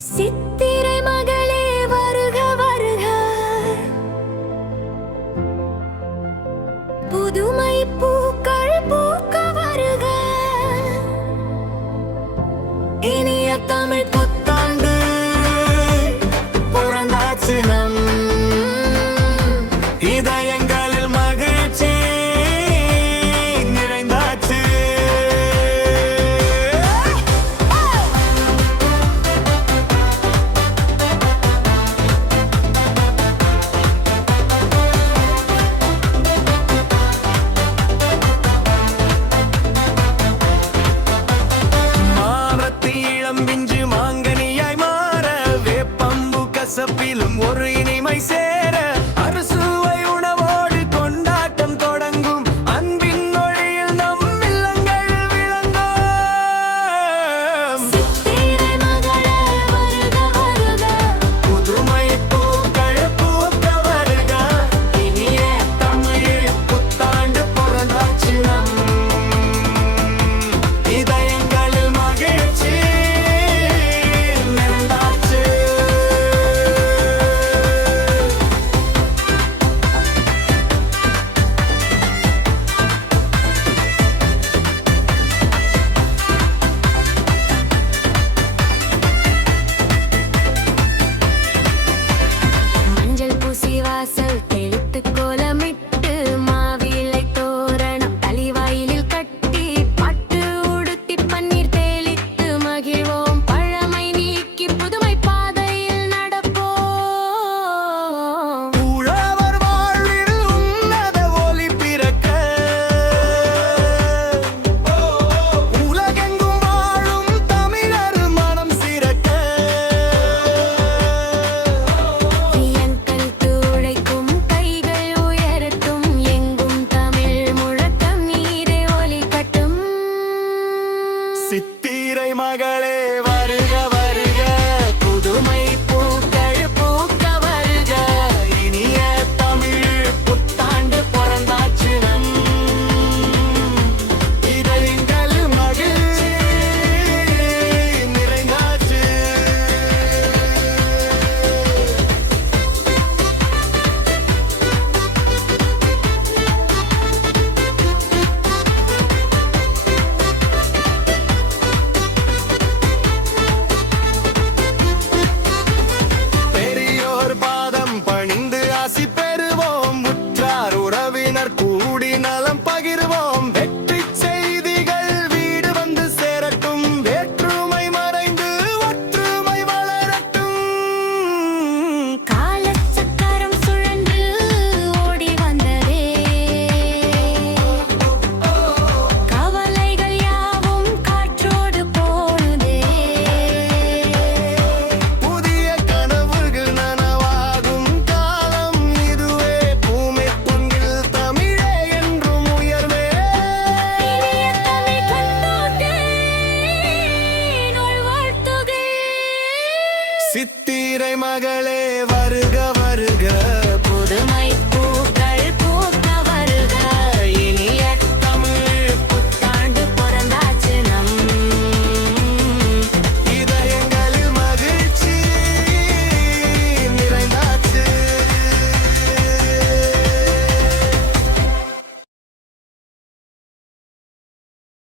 சித்திரை மகளே வருக வருக, புதுமை பூக்கள் பூக்க வருக, இனிய தமிழ் புத்தாண்டு பிறந்தாச்சு நம் இதயங்களில் மகிழ்ச்சி நிறைந்தாச்சு. இளம்பிஞ்சு மாங்கனியாய் மாற, வேப்பம்பு கசப்பிலும் ஒரு இனிமை சேர, அறுசுவை உணவோடு கொண்டாட்டம் தொடங்கும், அன்பின் ஒளியில் நம் இல்லங்கள் விளங்கும். சித்திரை மகளே வருக வருக, புதுமை பூக்கள் பூக்க வருக, இனிய தமிழ் புத்தாண்டு பிறந்தாச்சு நம் இதயங்களில் மகிழ்ச்சி. வாசல் தெளித்து கோலமிட்டு, மாவிலை தோரணம் தலைவாயிலில் கட்டி, பட்டு உடுத்தி பன்னீர் தெளித்து மகிழ்வோம், பழமை நீக்கி புதுமை பாதையில் நடப்போம். உழவர் வாழ்வில் உன்னத ஒளி பிறக்க, உலகெங்கும் வாழும் தமிழர் மனம் சிறக்க, சித்திரை மகளே வருக வருக, புதுமை பூக்கள் பூக்க வருக, இனிய தமிழ் புத்தாண்டு பிறந்தாச்சு நம் இதயங்கள் மகிழ்ச்சி நிறைந்தாச்சு. கூடி நலம் பகிர்வோம், வெற்றி செய்திகள் வீடு வந்து சேரட்டும், வேற்றுமை மறைந்து ஒற்றுமை வளரட்டும். காலச்சக்கரம் சுழன்று ஓடி வந்ததே, கவலைகள் யாவும் காற்றோடு போனதே, புதிய கனவுகள் நனவாகும் காலம் இதுவே, பூமி பொங்கில் சித்திரை மகளே